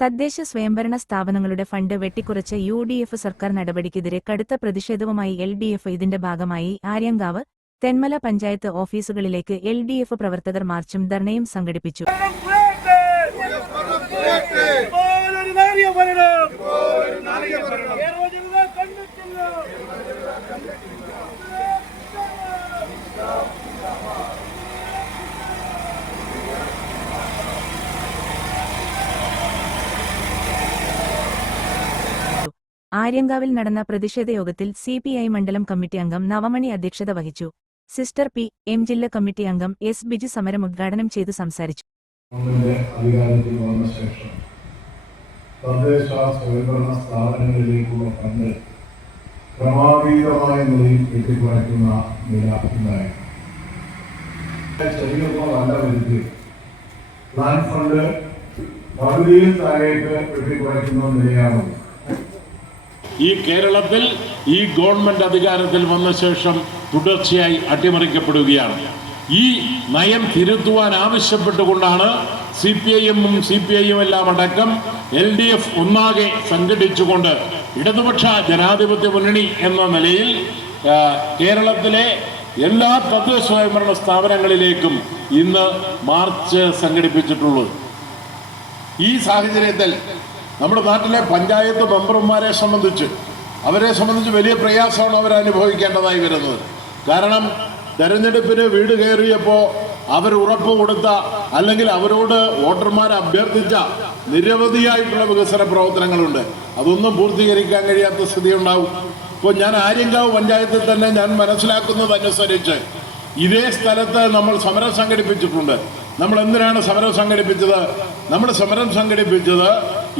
തദ്ദേശ സ്വയംഭരണ സ്ഥാപനങ്ങളുടെ ഫണ്ട് വെട്ടിക്കുറച്ച യു.ഡി.എഫ് സർക്കാർ നടപടിക്കെതിരെ കടുത്ത പ്രതിഷേധവുമായി എൽ.ഡി.എഫ്. ഇതിന്റെ ഭാഗമായി ആര്യങ്കാവ്, തെന്മല പഞ്ചായത്ത് ഓഫീസുകളിലേക്ക് എൽ.ഡി.എഫ്. പ്രവർത്തകർ മാർച്ചും ധർണയും സംഘടിപ്പിച്ചു. ആര്യങ്കാവിൽ നടന്ന പ്രതിഷേധ യോഗത്തിൽ സി.പി.ഐ മണ്ഡലം കമ്മിറ്റി അംഗം നവമണി അധ്യക്ഷത വഹിച്ചു. Sister P. എം ജില്ലാ കമ്മിറ്റി അംഗം എസ്. ബിജു സമരം ഉദ്ഘാടനം ചെയ്തു സംസാരിച്ചു. തദ്ദേശ സ്വയംഭരണ സ്ഥാപനങ്ങളിലേക്കുള്ള ഫണ്ട് ക്രമാതീതമായ നിലയിൽ വെട്ടിക്കുറയ്ക്കുന്ന നില ഉണ്ടായി. ചെറിയൊന്നുമല്ല വരുത്തി പ്ലാൻ ഫണ്ട് പകുതിയിൽ താഴേക്ക് വെട്ടിക്കുറയ്ക്കുന്ന നിലയാണ്. ഈ കേരളത്തിൽ ഈ ഗവൺമെന്റ് അധികാരത്തിൽ വന്ന ശേഷം തുടർച്ചയായി അട്ടിമറിക്കപ്പെടുകയാണ്. ഈ നയം തിരുത്തുവാൻ ആവശ്യപ്പെട്ടുകൊണ്ടാണ് CPIM-ഉം CPI-യും എല്ലാം അടക്കം LDF ഒന്നാകെ സംഘടിച്ചുകൊണ്ട് ഇടതുപക്ഷ ജനാധിപത്യ മുന്നണി എന്ന നിലയിൽ കേരളത്തിലെ എല്ലാ തദ്ദേശ സ്വയംഭരണ സ്ഥാപനങ്ങളിലേക്കും ഇന്ന് മാർച്ച് സംഘടിപ്പിച്ചിട്ടുള്ളത്. ഈ സാഹചര്യത്തിൽ നമ്മുടെ നാട്ടിലെ പഞ്ചായത്ത് മെമ്പർമാരെ സംബന്ധിച്ച് വലിയ പ്രയാസമാണ് അവർ അനുഭവിക്കേണ്ടതായി വരുന്നത്. കാരണം തെരഞ്ഞെടുപ്പിന് വീട് കയറിയപ്പോൾ അവർ ഉറപ്പ് കൊടുത്ത അല്ലെങ്കിൽ അവരോട് വോട്ടർമാർ അഭ്യർത്ഥിച്ച നിരവധിയായിട്ടുള്ള വികസന പ്രവർത്തനങ്ങളുണ്ട്. അതൊന്നും പൂർത്തീകരിക്കാൻ കഴിയാത്ത സ്ഥിതി ഉണ്ടാവും. ഇപ്പോൾ ഞാൻ ആര്യങ്കാവ് പഞ്ചായത്തിൽ തന്നെ ഞാൻ മനസ്സിലാക്കുന്നതനുസരിച്ച് ഇതേ സ്ഥലത്ത് നമ്മൾ സമരം സംഘടിപ്പിച്ചിട്ടുണ്ട്. നമ്മൾ എന്തിനാണ് സമരം സംഘടിപ്പിച്ചത്? നമ്മൾ സമരം സംഘടിപ്പിച്ചത്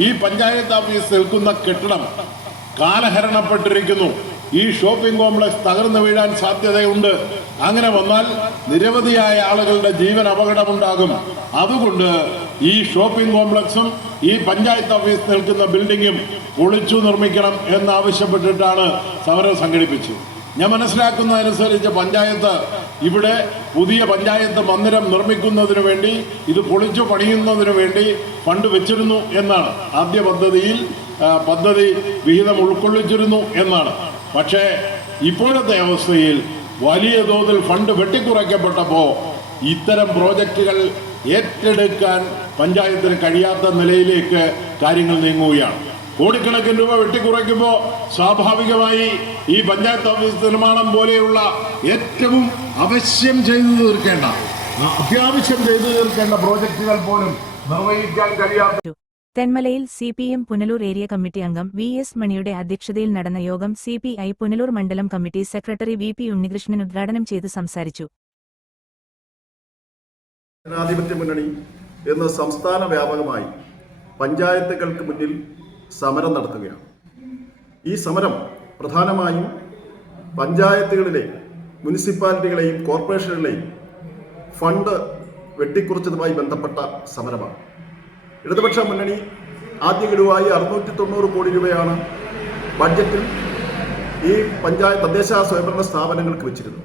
ഈ പഞ്ചായത്ത് ഓഫീസ് നിൽക്കുന്ന കെട്ടിടം കാലഹരണപ്പെട്ടിരിക്കുന്നു. ഈ ഷോപ്പിംഗ് കോംപ്ലക്സ് തകർന്നു വീഴാൻ സാധ്യതയുണ്ട്. അങ്ങനെ വന്നാൽ നിരവധിയായ ആളുകളുടെ ജീവൻ അപകടമുണ്ടാകും. അതുകൊണ്ട് ഈ ഷോപ്പിംഗ് കോംപ്ലക്സും ഈ പഞ്ചായത്ത് ഓഫീസ് നിൽക്കുന്ന ബിൽഡിങ്ങും പൊളിച്ചു നിർമ്മിക്കണം എന്നാവശ്യപ്പെട്ടിട്ടാണ് സമരം സംഘടിപ്പിച്ചത്. ഞാൻ മനസ്സിലാക്കുന്നതനുസരിച്ച് പഞ്ചായത്ത് ഇവിടെ പുതിയ പഞ്ചായത്ത് മന്ദിരം നിർമ്മിക്കുന്നതിന് വേണ്ടി ഇത് പൊളിച്ചു പണിയുന്നതിന് വേണ്ടി ഫണ്ട് വെച്ചിരുന്നു എന്നാണ്. ആദ്യ പദ്ധതി വിഹിതം ഉൾക്കൊള്ളിച്ചിരുന്നു എന്നാണ്. പക്ഷേ ഇപ്പോഴത്തെ അവസ്ഥയിൽ വലിയ തോതിൽ ഫണ്ട് വെട്ടിക്കുറയ്ക്കപ്പെട്ടപ്പോൾ ഇത്തരം പ്രോജക്റ്റുകൾ ഏറ്റെടുക്കാൻ പഞ്ചായത്തിന് കഴിയാത്ത നിലയിലേക്ക് കാര്യങ്ങൾ നീങ്ങുകയാണ്. കോടിക്കണക്കിന് രൂപ വെട്ടിക്കുറയ്ക്കുമ്പോൾ സ്വാഭാവികമായി ഈ പഞ്ചായത്ത് ഓഫീസ് നിർമ്മാണം പോലെയുള്ള ഏറ്റവും അത്യാവശ്യം ചെയ്തു തീർക്കേണ്ട പ്രോജക്റ്റുകൾ പോലും നിർവഹിക്കാൻ കഴിയാത്ത. തെന്മലയിൽ CPM പുനലൂർ ഏരിയ കമ്മിറ്റി അംഗം V.S. മണിയുടെ അധ്യക്ഷതയിൽ നടന്ന യോഗം CPI പുനലൂർ മണ്ഡലം കമ്മിറ്റി സെക്രട്ടറി V.P. ഉണ്ണികൃഷ്ണൻ ഉദ്ഘാടനം ചെയ്തു സംസാരിച്ചു. ജനാധിപത്യ മുന്നണി എന്ന് സംസ്ഥാന വ്യാപകമായി പഞ്ചായത്തുകൾക്ക് മുന്നിൽ സമരം നടത്തുകയാണ്. ഈ സമരം പ്രധാനമായും പഞ്ചായത്തുകളിലെ മുനിസിപ്പാലിറ്റികളെയും കോർപ്പറേഷനുകളെയും ഫണ്ട് വെട്ടിക്കുറച്ചതുമായി ബന്ധപ്പെട്ട സമരമാണ്. ഇടതുപക്ഷ മുന്നണി ആദ്യ ഗഡുവായി 690 കോടി രൂപയാണ് ബഡ്ജറ്റിൽ ഈ തദ്ദേശ സ്വയംഭരണ സ്ഥാപനങ്ങൾക്ക് വെച്ചിരുന്നത്.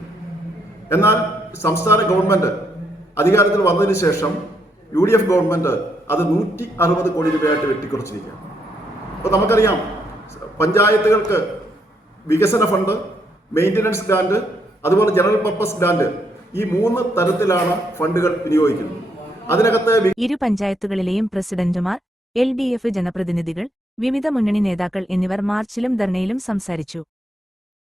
എന്നാൽ സംസ്ഥാന ഗവൺമെൻറ് അധികാരത്തിൽ വന്നതിന് ശേഷം UDF ഗവൺമെൻറ് അത് 160 കോടി രൂപയായിട്ട് വെട്ടിക്കുറച്ചിരിക്കുകയാണ്. അപ്പോൾ നമുക്കറിയാം, പഞ്ചായത്തുകൾക്ക് വികസന ഫണ്ട്, മെയിൻ്റനൻസ് ഗ്രാന്റ്, അതുപോലെ ജനറൽ പർപ്പസ് ഗ്രാന്റ്, ഈ 3 തരത്തിലാണ് ഫണ്ടുകൾ വിനിയോഗിക്കുന്നത്. അതിനകത്ത് ഇരു പഞ്ചായത്തുകളിലെയും പ്രസിഡന്റുമാർ, LDF ജനപ്രതിനിധികൾ, വിവിധ മുന്നണി നേതാക്കൾ എന്നിവർ മാർച്ചിലും ധർണയിലും സംസാരിച്ചു.